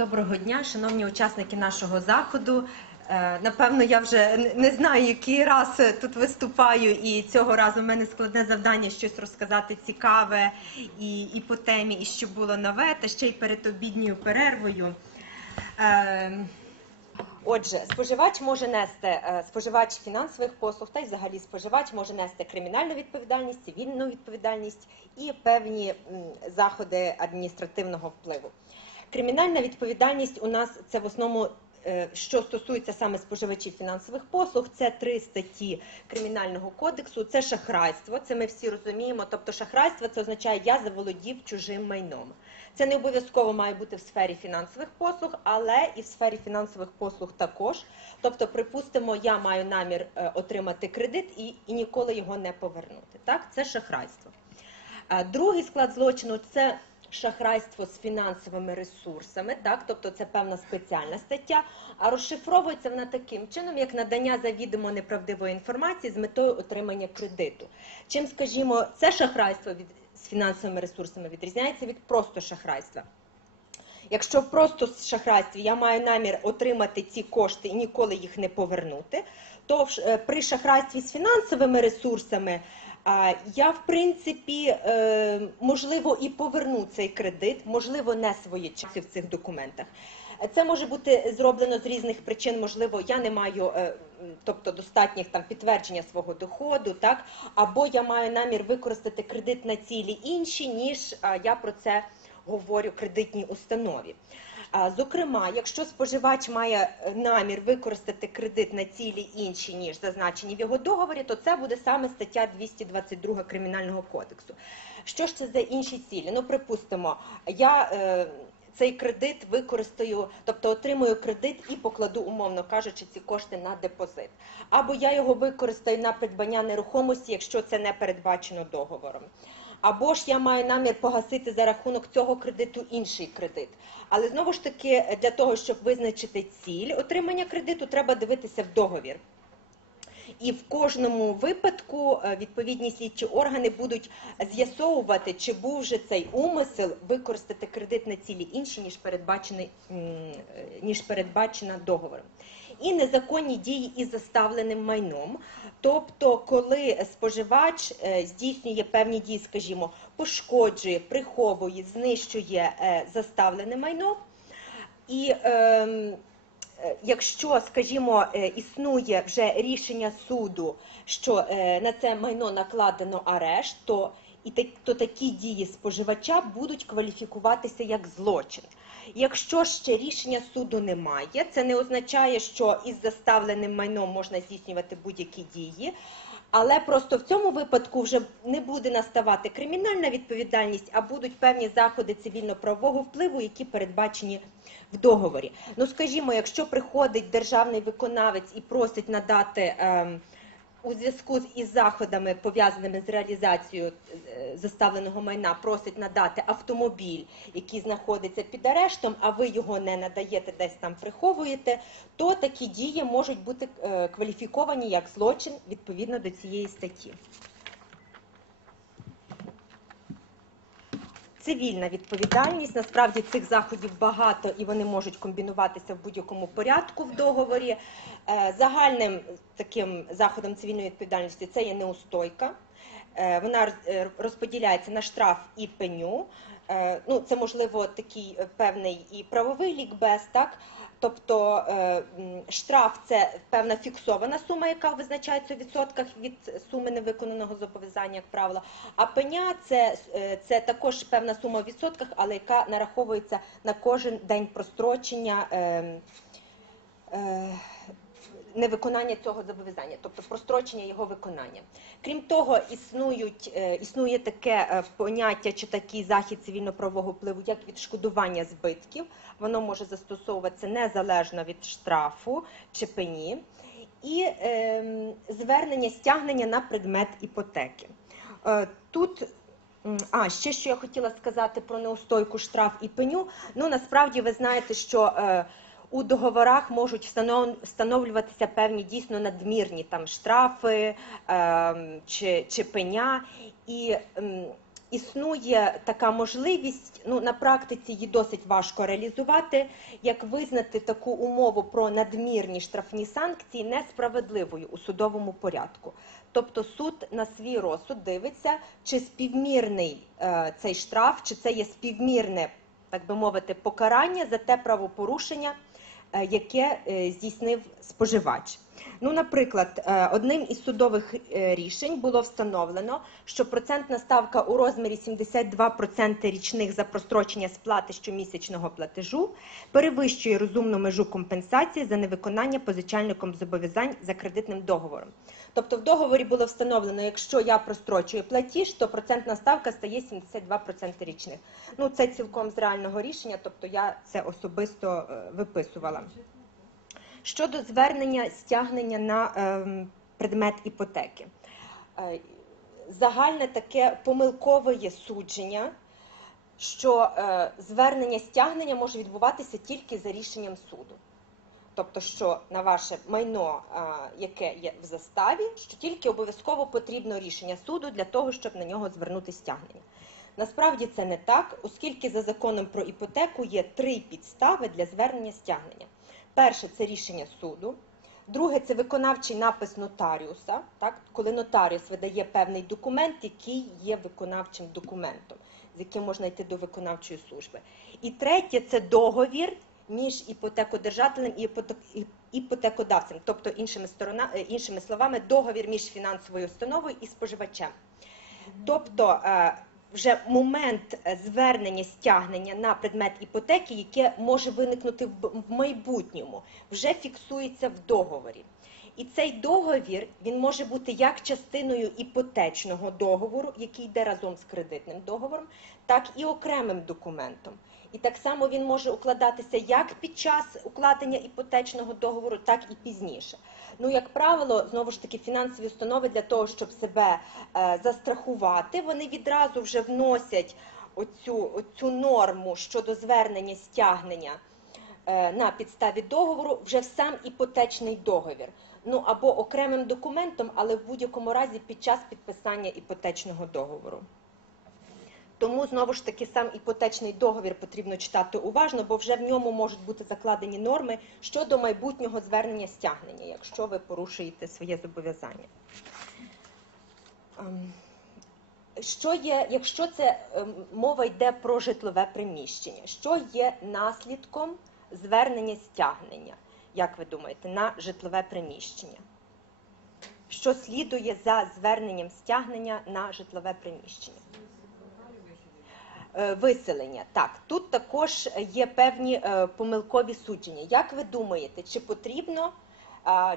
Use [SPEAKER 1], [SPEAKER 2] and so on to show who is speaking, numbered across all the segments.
[SPEAKER 1] Доброго дня, шановні учасники нашого заходу. Е, Напевно, я вже не знаю, який раз е, тут виступаю, і цього разу в мене складне завдання щось розказати цікаве і, і по темі, і що було нове, та ще й перед обідньою перервою. Е, Отже, споживач може нести споживач фінансових послуг та й взагалі споживач може нести кримінальну відповідальність, цивільну відповідальність і певні заходи адміністративного впливу. Кримінальна відповідальність у нас це в основному. е, Що стосується саме споживачів фінансових послуг, це три статті кримінального кодексу. Це шахрайство. Це ми всі розуміємо. Тобто, шахрайство це означає я заволодів чужим майном. Це не обов'язково має бути в сфері фінансових послуг, але і в сфері фінансових послуг також. Тобто, припустимо, я маю намір е, отримати кредит і, і ніколи його не повернути. Так, це шахрайство. Другий склад злочину це шахрайство з фінансовими ресурсами, так, тобто це певна спеціальна стаття, а розшифровується вона таким чином, як надання завідомо неправдивої інформації з метою отримання кредиту. Чим, скажімо, це шахрайство від з фінансовими ресурсами відрізняється від просто шахрайства. Якщо просто шахрайстві я маю намір отримати ці кошти і ніколи їх не повернути, то е, при шахрайстві з фінансовими ресурсами я, в принципі, е, можливо, і поверну цей кредит, можливо, не своєчасно в цих документах. Це може бути зроблено з різних причин. Можливо, я не маю е, тобто достатніх там підтвердження свого доходу, так або я маю намір використати кредит на цілі інші, ніж я про це говорю кредитній установі. Зокрема, якщо споживач має е, намір використати кредит на цілі інші, ніж зазначені в його договорі, то це буде саме стаття 222 Кримінального кодексу. Що ж це за інші цілі? Ну, припустимо, я е, цей кредит використаю, тобто отримую кредит і покладу, умовно кажучи, ці кошти на депозит. Або я його використаю на придбання нерухомості, якщо це не передбачено договором. Або ж я маю намір погасити за рахунок цього кредиту інший кредит. Але знову ж таки, для того, щоб визначити ціль отримання кредиту, треба дивитися в договір. І в кожному випадку е, відповідні слідчі органи будуть з'ясовувати, чи був вже цей умисел використати кредит на цілі інші, ніж передбачений е, ніж передбачена договором. І незаконні дії із заставленим майном. Тобто, коли споживач е, здійснює певні дії, скажімо, пошкоджує, приховує, знищує е, заставлене майно. І ем, е, якщо, скажімо, е, існує вже рішення суду, що на це майно накладено арешт, то і так- то такі дії споживача будуть кваліфікуватися як злочин. Якщо ще рішення суду немає, це не означає, що із заставленим майном можна здійснювати будь-які дії. Але просто в цьому випадку вже не буде наставати кримінальна відповідальність, а будуть певні заходи цивільно-правового впливу, які передбачені в договорі. Ну, скажімо, якщо приходить державний виконавець і просить надати ем, у зв'язку із заходами, пов'язаними з реалізацією е, заставленого майна, просить надати автомобіль, який знаходиться під арештом, а ви його не надаєте, десь там приховуєте, то такі дії можуть бути е, кваліфіковані як злочин відповідно до цієї статті. Цивільна відповідальність. Насправді цих заходів багато і вони можуть комбінуватися в будь-якому порядку в договорі. Е, Загальним таким заходом цивільної відповідальності це є неустойка. Е, Вона е, розподіляється на штраф і пеню. Е, Ну, це можливо такий е, певний і правовий лікбез, так? Тобто е, штраф це певна фіксована сума, яка визначається у відсотках від суми невиконаного зобов'язання, як правило. А пеня це, це також певна сума у відсотках, але яка нараховується на кожен день прострочення. е, е, Невиконання цього зобов'язання, тобто прострочення його виконання. Крім того, існують, е, існує таке е, поняття чи такий захід цивільно-правового впливу, як відшкодування збитків. Воно може застосовуватися незалежно від штрафу чи пені, і ем, звернення стягнення на предмет іпотеки. Е, Тут а ще що я хотіла сказати про неустойку штраф і пеню. Ну насправді ви знаєте, що е, у договорах можуть встановлюватися певні дійсно надмірні там штрафи ем, чи, чи пеня. І ем, існує така можливість, ну на практиці її досить важко реалізувати, як визнати таку умову про надмірні штрафні санкції несправедливою у судовому порядку. Тобто суд на свій розсуд дивиться, чи співмірний е, цей штраф, чи це є співмірне, так би мовити, покарання за те правопорушення, яке е, здійснив споживач. Ну, наприклад, е, одним із судових е, рішень було встановлено, що процентна ставка у розмірі 72% річних за прострочення сплати щомісячного платежу перевищує розумну межу компенсації за невиконання позичальником зобов'язань за кредитним договором. Тобто в договорі було встановлено, якщо я прострочую платіж, то процентна ставка стає 72% річних. Ну це цілком з реального рішення, тобто я це особисто е, виписувала. Щодо звернення стягнення на ем, предмет іпотеки, Е, загальне таке помилкове є судження, що е, звернення стягнення може відбуватися тільки за рішенням суду. Тобто, що на ваше майно, е, яке є в заставі, що тільки обов'язково потрібно рішення суду для того, щоб на нього звернути стягнення. Насправді це не так, оскільки за законом про іпотеку є три підстави для звернення стягнення. Перше це рішення суду. Друге це виконавчий напис нотаріуса, так коли нотаріус видає певний документ, який є виконавчим документом, з яким можна йти до виконавчої служби. І третє це договір між іпотекодержателем і іпотек- іпотекодавцем, тобто іншими сторона, е, іншими словами, договір між фінансовою установою і споживачем. Тобто е, вже момент е, звернення стягнення на предмет іпотеки, яке може виникнути в майбутньому, вже фіксується в договорі. І цей договір він може бути як частиною іпотечного договору, який йде разом з кредитним договором, так і окремим документом. І так само він може укладатися як під час укладення іпотечного договору, так і пізніше. Ну, як правило, знову ж таки, фінансові установи для того, щоб себе е, застрахувати, вони відразу вже вносять оцю, оцю норму щодо звернення стягнення е, на підставі договору вже в сам іпотечний договір. Ну або окремим документом, але в будь-якому разі під час підписання іпотечного договору. Тому знову ж таки сам іпотечний договір потрібно читати уважно, бо вже в ньому можуть бути закладені норми щодо майбутнього звернення стягнення, якщо ви порушуєте своє зобов'язання. Ем, Що є, якщо це ем, мова йде про житлове приміщення, що є наслідком звернення стягнення, як ви думаєте, на житлове приміщення? Що слідує за зверненням стягнення на житлове приміщення? Е, Виселення. Так, тут також є певні е, помилкові судження. Як ви думаєте, чи потрібно,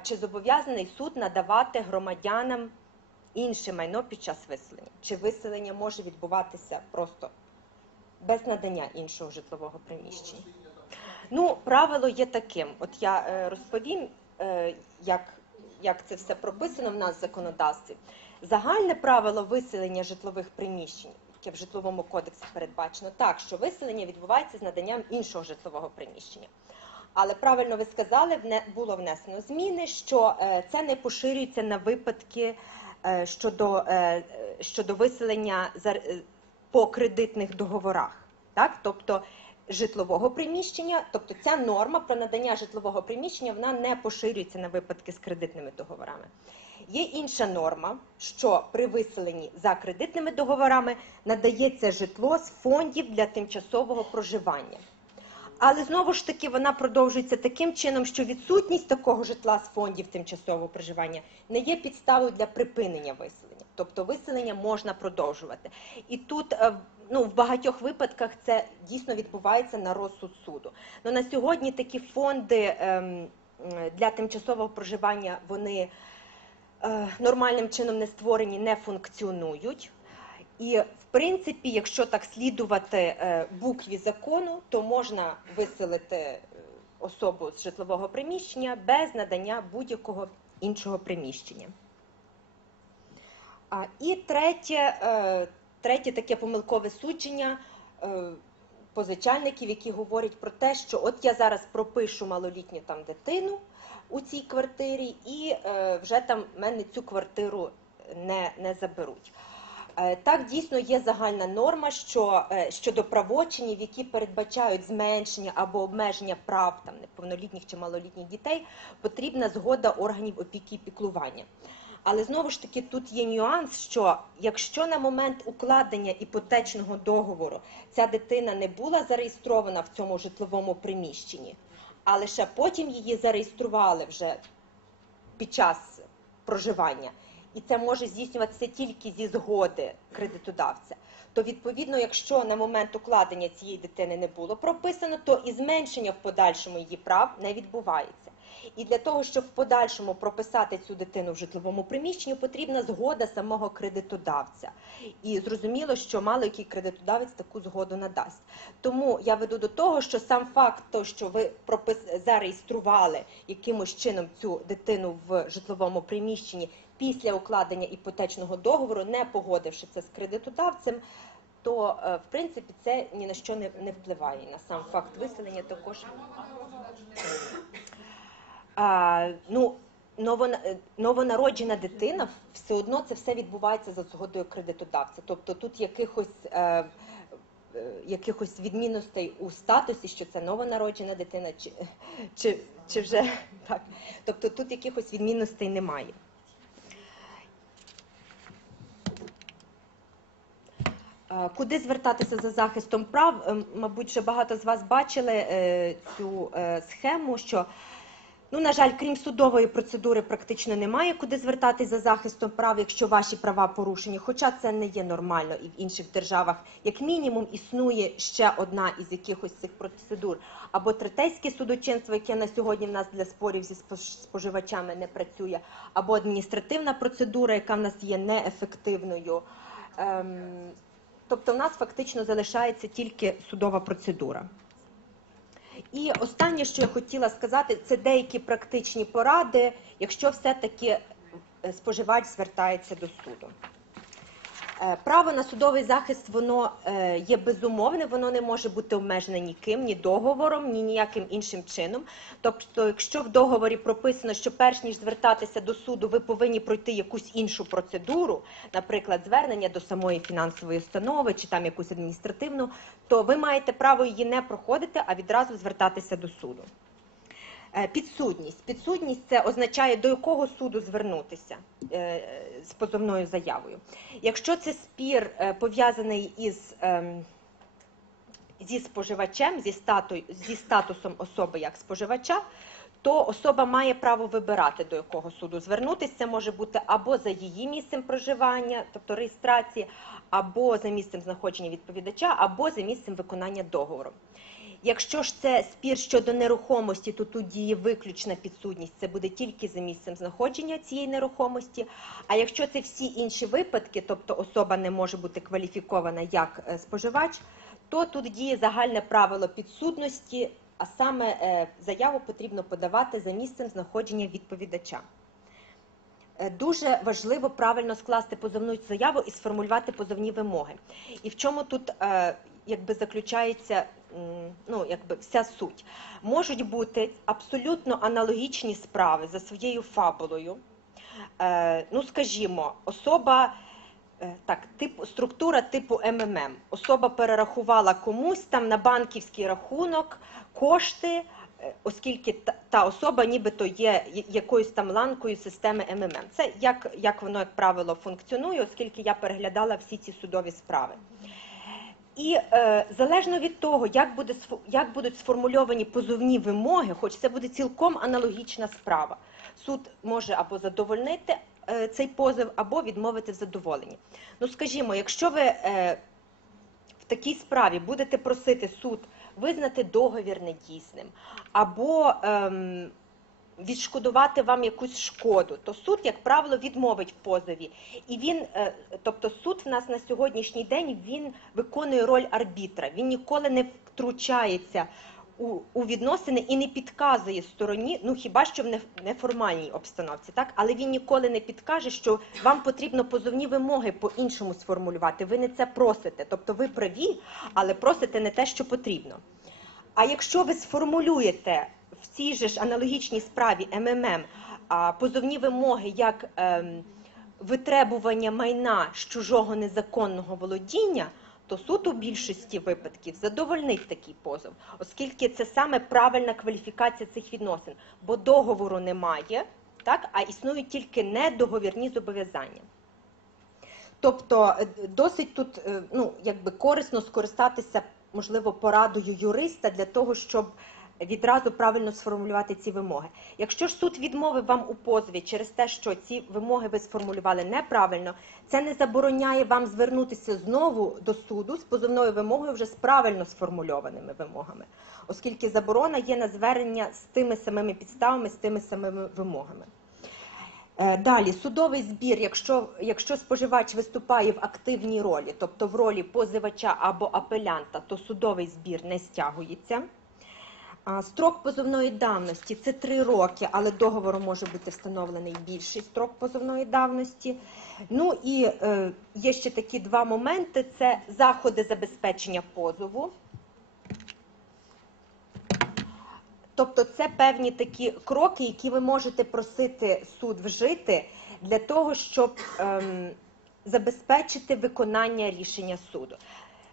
[SPEAKER 1] чи зобов'язаний суд надавати громадянам інше майно під час виселення? Чи виселення може відбуватися просто без надання іншого житлового приміщення? Ну, правило є таким. От я е, розповім, як, як це все прописано в нас в законодавстві. Загальне правило виселення житлових приміщень, яке в житловому кодексі передбачено, так, що виселення відбувається з наданням іншого житлового приміщення. Але правильно ви сказали, було внесено зміни, що е, це не поширюється на випадки е, щодо, е, щодо виселення по кредитних договорах. Так? Тобто житлового приміщення, тобто ця норма про надання житлового приміщення вона не поширюється на випадки з кредитними договорами. Є інша норма, що при виселенні за кредитними договорами надається житло з фондів для тимчасового проживання. Але знову ж таки вона продовжується таким чином, що відсутність такого житла з фондів тимчасового проживання не є підставою для припинення виселення. Тобто виселення можна продовжувати. І тут е, ну, в багатьох випадках це дійсно відбувається на розсуд суду. Ну, на сьогодні такі фонди ем, для тимчасового проживання вони нормальним чином не створені, не функціонують. І в принципі, якщо так слідувати е, букві закону, то можна виселити е, особу з житлового приміщення без надання будь-якого іншого приміщення. А, і третє, е, третє таке помилкове судження е, позичальників, які говорять про те, що от я зараз пропишу малолітню там дитину у цій квартирі, і е, вже там мене цю квартиру не, не заберуть. Е, Так, дійсно є загальна норма, що е, щодо правочинів, які передбачають зменшення або обмеження прав там неповнолітніх чи малолітніх дітей, потрібна згода органів опіки і піклування. Але знову ж таки тут є нюанс, що якщо на момент укладення іпотечного договору ця дитина не була зареєстрована в цьому житловому приміщенні, а лише потім її зареєстрували вже під час проживання, і це може здійснюватися тільки зі згоди кредитодавця. То відповідно, якщо на момент укладення цієї дитини не було прописано, то і зменшення в подальшому її прав не відбувається. І для того, щоб в подальшому прописати цю дитину в житловому приміщенні, потрібна згода самого кредитодавця. І зрозуміло, що мало який кредитодавець таку згоду надасть. Тому я веду до того, що сам факт, то, що ви пропис... зареєстрували якимось чином цю дитину в житловому приміщенні після укладення іпотечного договору, не погодивши це з кредитодавцем, то е, в принципі це ні на що не, впливає на сам факт виселення також. А, ну, е, новонароджена дитина все одно це все відбувається за згодою кредитодавця. Тобто тут якихось. Е, якихось відмінностей у статусі, що це новонароджена дитина, чи, чи, чи вже так. Тобто тут якихось відмінностей немає. Куди звертатися за захистом прав? Е, Мабуть, вже багато з вас бачили е, цю е, схему, що Ну, на жаль, крім судової процедури, практично немає куди звертатись за захистом прав, якщо ваші права порушені. Хоча це не є нормально і в інших державах, як мінімум, існує ще одна із якихось цих процедур, або третейське судочинство, яке на сьогодні в нас для спорів зі споживачами не працює, або адміністративна процедура, яка в нас є неефективною. Ем, тобто, в нас фактично залишається тільки судова процедура. І останнє, що я хотіла сказати, це деякі практичні поради, якщо все-таки е, споживач звертається до суду. Е, Право на судовий захист воно е, є безумовне, воно не може бути обмежене ніким, ні договором, ні ніяким іншим чином. Тобто, якщо в договорі прописано, що перш ніж звертатися до суду, ви повинні пройти якусь іншу процедуру, наприклад, звернення до самої фінансової установи чи там якусь адміністративну, то ви маєте право її не проходити, а відразу звертатися до суду. Е, Підсудність. Підсудність це означає, до якого суду звернутися е, з позовною заявою. Якщо це спір е, пов'язаний із ем, зі споживачем, зі, стату, зі статусом особи як споживача, то особа має право вибирати, до якого суду звернутися. Це може бути або за її місцем проживання, тобто реєстрації, або за місцем знаходження відповідача, або за місцем виконання договору. Якщо ж це спір щодо нерухомості, то тут діє виключна підсудність. Це буде тільки за місцем знаходження цієї нерухомості. А якщо це всі інші випадки, тобто особа не може бути кваліфікована як е, споживач, то тут діє загальне правило підсудності, а саме е, заяву потрібно подавати за місцем знаходження відповідача. Е, Дуже важливо правильно скласти позовну заяву і сформулювати позовні вимоги. І в чому тут якби заключається ну, якби вся суть? Можуть бути абсолютно аналогічні справи за своєю фабулою. Е, ну, скажімо, особа. е, Так, типу структура типу МММ. Особа перерахувала комусь там на банківський рахунок кошти, е, оскільки та, та особа нібито є якоюсь там ланкою системи МММ. Це як, як воно, як правило, функціонує, оскільки я переглядала всі ці судові справи. І е, залежно від того, як, буде, як будуть сформульовані позовні вимоги, хоч це буде цілком аналогічна справа, суд може або задовольнити е, цей позов, або відмовити в задоволенні. Ну, скажімо, якщо ви е, в такій справі будете просити суд визнати договір недійсним, або ем, відшкодувати вам якусь шкоду, то суд, як правило, відмовить в позові. І він, е, тобто суд в нас на сьогоднішній день він виконує роль арбітра. Він ніколи не втручається у, у відносини і не підказує стороні, ну хіба що в неф- неформальній обстановці, так але він ніколи не підкаже, що вам потрібно позовні вимоги по-іншому сформулювати. Ви не це просите, тобто ви праві, але просите не те, що потрібно. А якщо ви сформулюєте в цій же ж аналогічній справі МММ позовні вимоги як ем, витребування майна з чужого незаконного володіння, то суд у більшості випадків задовольнить такий позов, оскільки це саме правильна кваліфікація цих відносин, бо договору немає, так, а існують тільки недоговірні зобов'язання. Тобто е, досить тут е, ну, якби корисно скористатися, можливо, порадою юриста для того, щоб відразу правильно сформулювати ці вимоги. Якщо ж суд відмовив вам у позові через те, що ці вимоги ви сформулювали неправильно, це не забороняє вам звернутися знову до суду з позовною вимогою вже з правильно сформульованими вимогами, оскільки заборона є на звернення з тими самими підставами, з тими самими вимогами. Е, Далі судовий збір, якщо, якщо споживач виступає в активній ролі, тобто в ролі позивача або апелянта, то судовий збір не стягується. Строк позовної давності це три роки, але договором може бути встановлений більший строк позовної давності. Ну і е, є ще такі два моменти: це заходи забезпечення позову. Тобто це певні такі кроки, які ви можете просити суд вжити для того, щоб ем, забезпечити виконання рішення суду.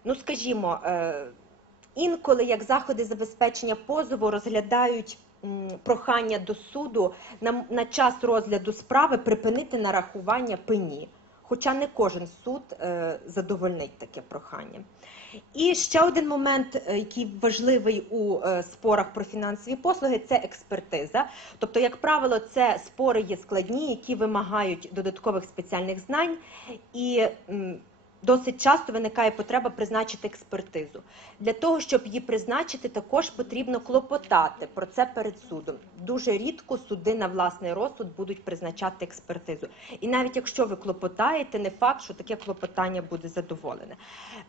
[SPEAKER 1] Ну, скажімо, е, інколи як заходи забезпечення позову розглядають прохання до суду на, на час розгляду справи припинити нарахування пені. Хоча не кожен суд е, задовольнить таке прохання. І ще один момент, е, який важливий у е, спорах про фінансові послуги, це експертиза. Тобто, як правило, це спори є складні, які вимагають додаткових спеціальних знань, і досить часто виникає потреба призначити експертизу. Для того, щоб її призначити, також потрібно клопотати про це перед судом. Дуже рідко суди на власний розсуд будуть призначати експертизу. І навіть якщо ви клопотаєте, не факт, що таке клопотання буде задоволене.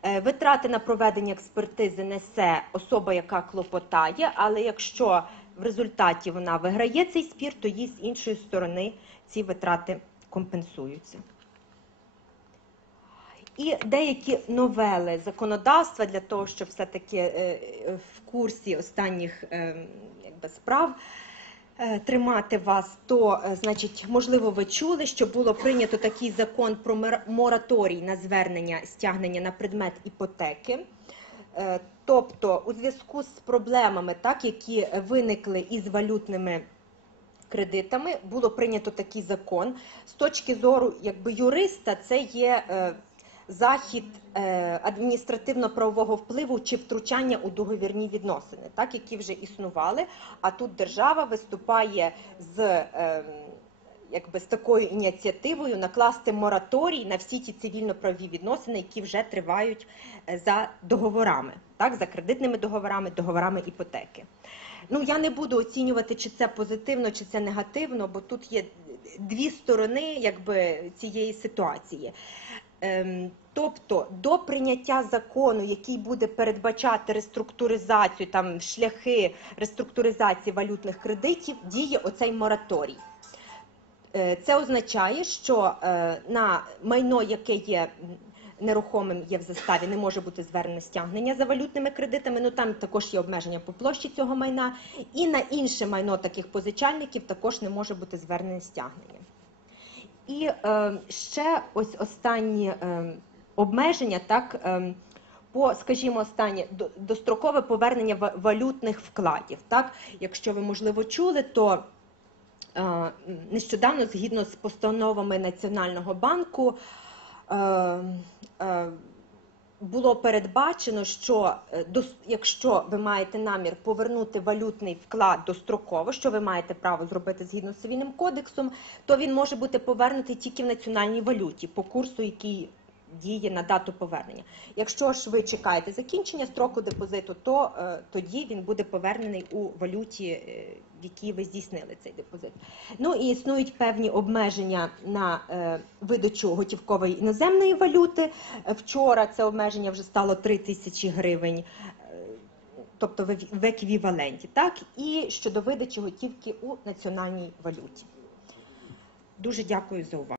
[SPEAKER 1] Е, Витрати на проведення експертизи несе особа, яка клопотає, але якщо в результаті вона виграє цей спір, то їй з іншої сторони ці витрати компенсуються. І деякі новели законодавства для того, щоб все-таки е, е, в курсі останніх е, якби, справ тримати вас, то, значить, можливо, ви чули, що було прийнято такий закон про мораторій на звернення стягнення на предмет іпотеки. Тобто, у зв'язку з проблемами, так, які виникли із валютними кредитами, було прийнято такий закон. З точки зору якби, юриста, це є захід е, адміністративно-правового впливу чи втручання у договірні відносини, так, які вже існували. А тут держава виступає з. е, Якби з такою ініціативою накласти мораторій на всі ті цивільно-правові відносини, які вже тривають е, за договорами, так за кредитними договорами, договорами іпотеки. Ну я не буду оцінювати, чи це позитивно, чи це негативно, бо тут є дві сторони якби цієї ситуації. Ем, Тобто до прийняття закону, який буде передбачати реструктуризацію, там шляхи реструктуризації валютних кредитів, діє оцей мораторій. Е, Це означає, що е, на майно, яке є нерухомим, є в заставі, не може бути звернене стягнення за валютними кредитами. Ну там також є обмеження по площі цього майна, і на інше майно таких позичальників також не може бути звернене стягнення. І е, ще ось останні е, обмеження, так. Е, по, скажімо, останнє до- дострокове повернення валютних вкладів. Так, якщо ви можливо чули, то Е, Нещодавно, згідно з постановами Національного банку, е, е, було передбачено, що е, якщо ви маєте намір повернути валютний вклад достроково, що ви маєте право зробити згідно з цивільним кодексом, то він може бути повернутий тільки в національній валюті по курсу, який діє на дату повернення. Якщо ж ви чекаєте закінчення строку депозиту, то е, тоді він буде повернений у валюті, е, в якій ви здійснили цей депозит. Ну і існують певні обмеження на е, видачу готівкової іноземної валюти. Вчора це обмеження вже стало 3 тисячі гривень. е, Тобто в еквіваленті, так і щодо видачі готівки у національній валюті. Дуже дякую за увагу.